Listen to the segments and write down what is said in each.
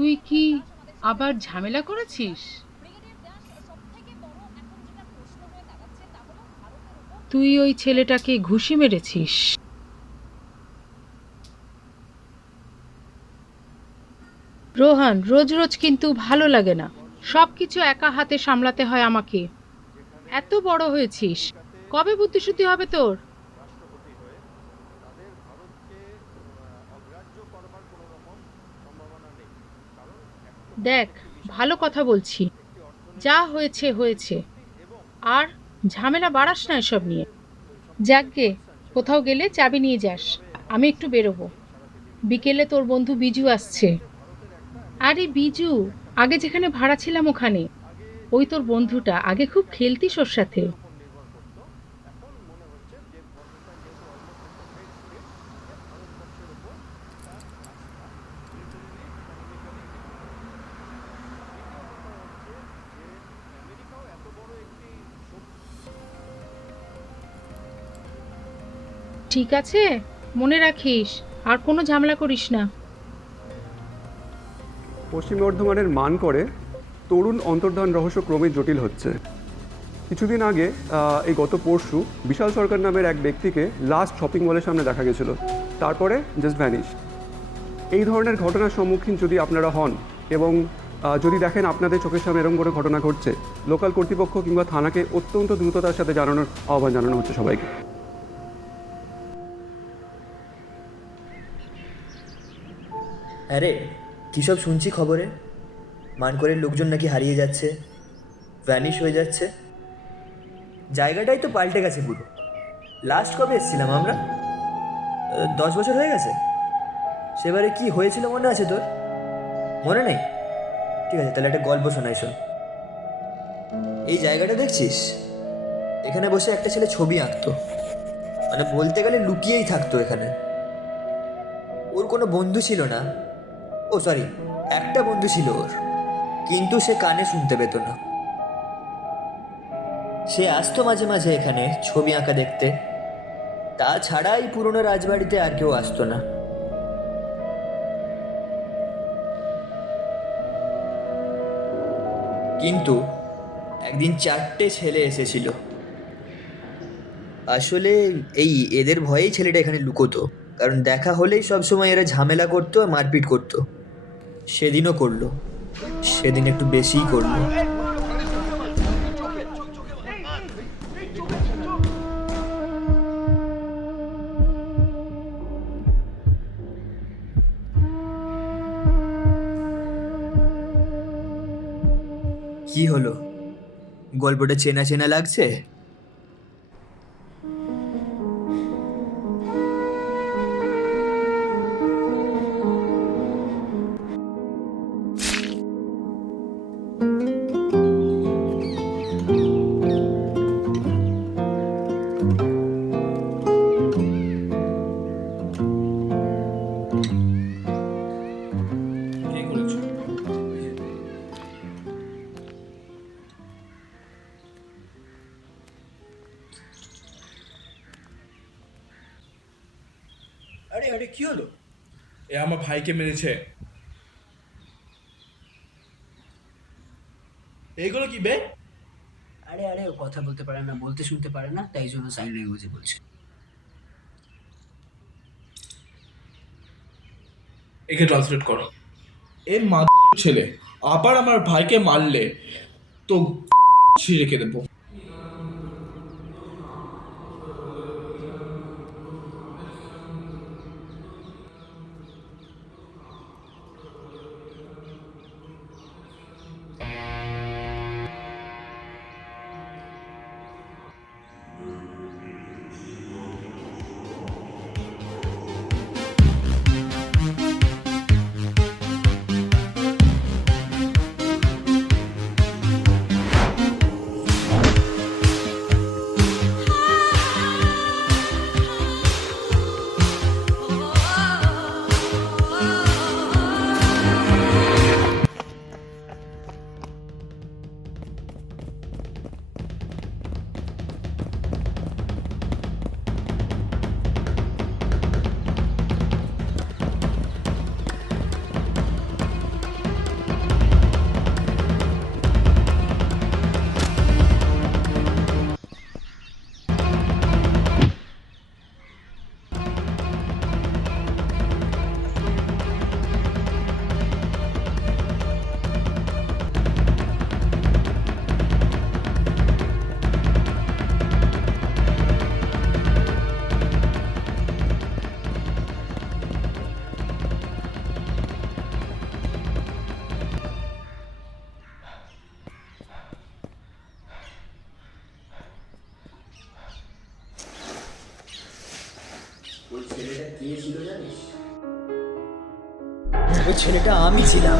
তুই কি আবার ঝামেলা করেছিস? তুই ওই ছেলেটাকে ঘুষি মেরেছিস? রোহান, রোজ রোজ কিন্তু ভালো লাগে না। সবকিছু একা হাতে সামলাতে হয় আমাকে। এত বড় হয়েছিস, কবে বুদ্ধিশুদ্ধি হবে তোর? দেখ, ভালো কথা বলছি। যা হয়েছে হয়েছে। আর ঝামেলা বাড়াস না এসব নিয়ে। যাকগে, কোথাও গেলে চাবি নিয়ে যাস। আমি একটু বেরোবো। বিকেলে তোর বন্ধু বিজু আসছে। আরে বিজু, আগে যেখানে ভাড়া ছিলাম ওখানে। ওই তোর বন্ধুটা, আগে খুব খেলতিস ওর সাথে। ঠিক আছে, মনে রাখিস, আর কোনো ঝামেলা করিস না। পশ্চিম বর্ধমানের মানকরে তরুণ অন্তর্ধান রহস্য ক্রমে জটিল হচ্ছে। কিছুদিন আগে এই গত পরশু বিশাল সরকার নামের এক ব্যক্তিকে লাস্ট শপিং মলের সামনে দেখা গেছিল, তারপরে জাস্ট ভ্যানিশ। এই ধরনের ঘটনার সম্মুখীন যদি আপনারা হন এবং যদি দেখেন আপনাদের চোখের সামনে এরকম করে ঘটনা ঘটছে, লোকাল কর্তৃপক্ষ কিংবা থানাকে অত্যন্ত দ্রুততার সাথে জানানোর আহ্বান জানানো হচ্ছে সবাইকে। আরে কী সব শুনছি খবরে? মানকরের লোকজন নাকি হারিয়ে যাচ্ছে, ভ্যানিশ হয়ে যাচ্ছে। জায়গাটাই তো পাল্টে গেছে পুরো। লাস্ট কবে এসেছিলাম আমরা? 10 বছর হয়ে গেছে। সেবারে কি হয়েছিল মনে আছে তোর? মনে নেই? ঠিক আছে, তাহলে একটা গল্প শোনাই, শোন। এই জায়গাটা দেখছিস? এখানে বসে একটা ছেলে ছবি আঁকতো, মানে বলতে গেলে লুকিয়েই থাকতো এখানে। ওর কোনো বন্ধু ছিল না। ও সরি, একটা বন্ধু ছিল ওর, কিন্তু সে কানে শুনতে পেত না। সে আসতো মাঝে মাঝে এখানে ছবি আঁকা দেখতে। তাছাড়া এই পুরনো রাজবাড়িতে আর কেউ আসতো না। কিন্তু একদিন 4টে ছেলে এসেছিল। আসলে এই এদের ভয়েই ছেলেটা এখানে লুকোতো, কারণ দেখা হলেই সবসময় এরা ঝামেলা করতো আর মারপিট করতো। সেদিনও করলো, সেদিন একটু বেশিই করলো। কি হলো, গল্পটা চেনা চেনা লাগছে? কে করেছো? আরে আরে, কি হলো? এ আমার ভাইকে মেরেছে। এইগুলো কি বে? আরে আরে, ও কথা বলতে পারে না, বলতে শুনতে পারে না, তাই জন্য সাইন ল্যাঙ্গুয়েজে বলছে। একে ট্রান্সলেট করো। এ মা ছেলে আবার আমার ভাইকে মারলে তো ছিঁড়ে রেখে দেবো। ওই ছেলেটা আমি ছিলাম,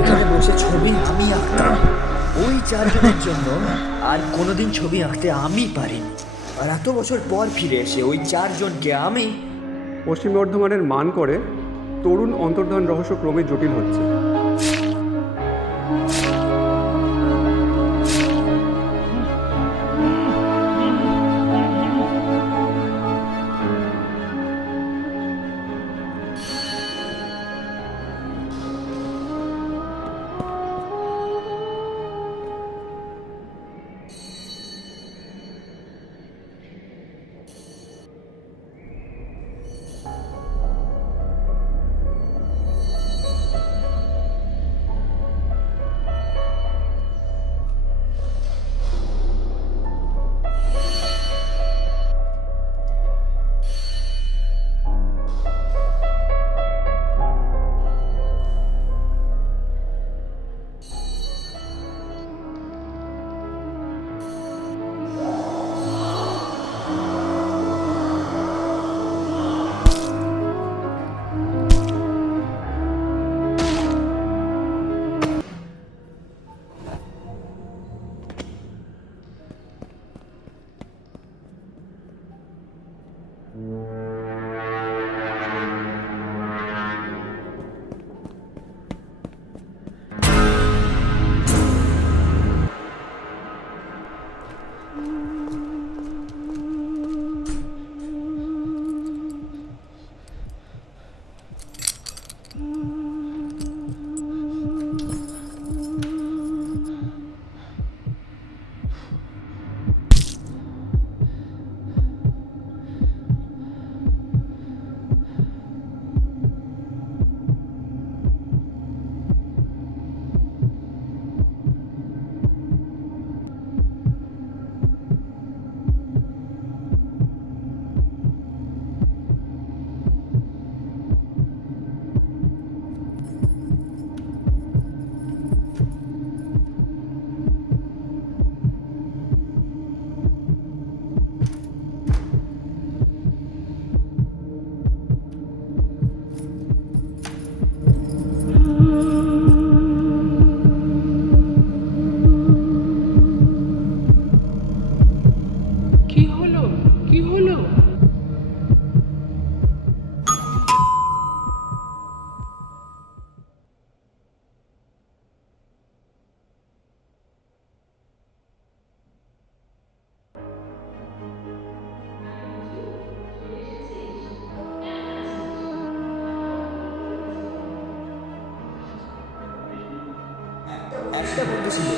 এখানে বসে ছবি আমি আঁকতাম। ওই চারজনের জন্য আর কোনোদিন ছবি আঁকতে আমি পারিনি, আর এত বছর পর ফিরে এসে ওই চারজনকে আমি। পশ্চিম বর্ধমানের মান করে তরুণ অন্তর্ধান রহস্য ক্রমে জটিল হচ্ছে। কি হলো? কি হলো? একটা বন্ধু ছিল,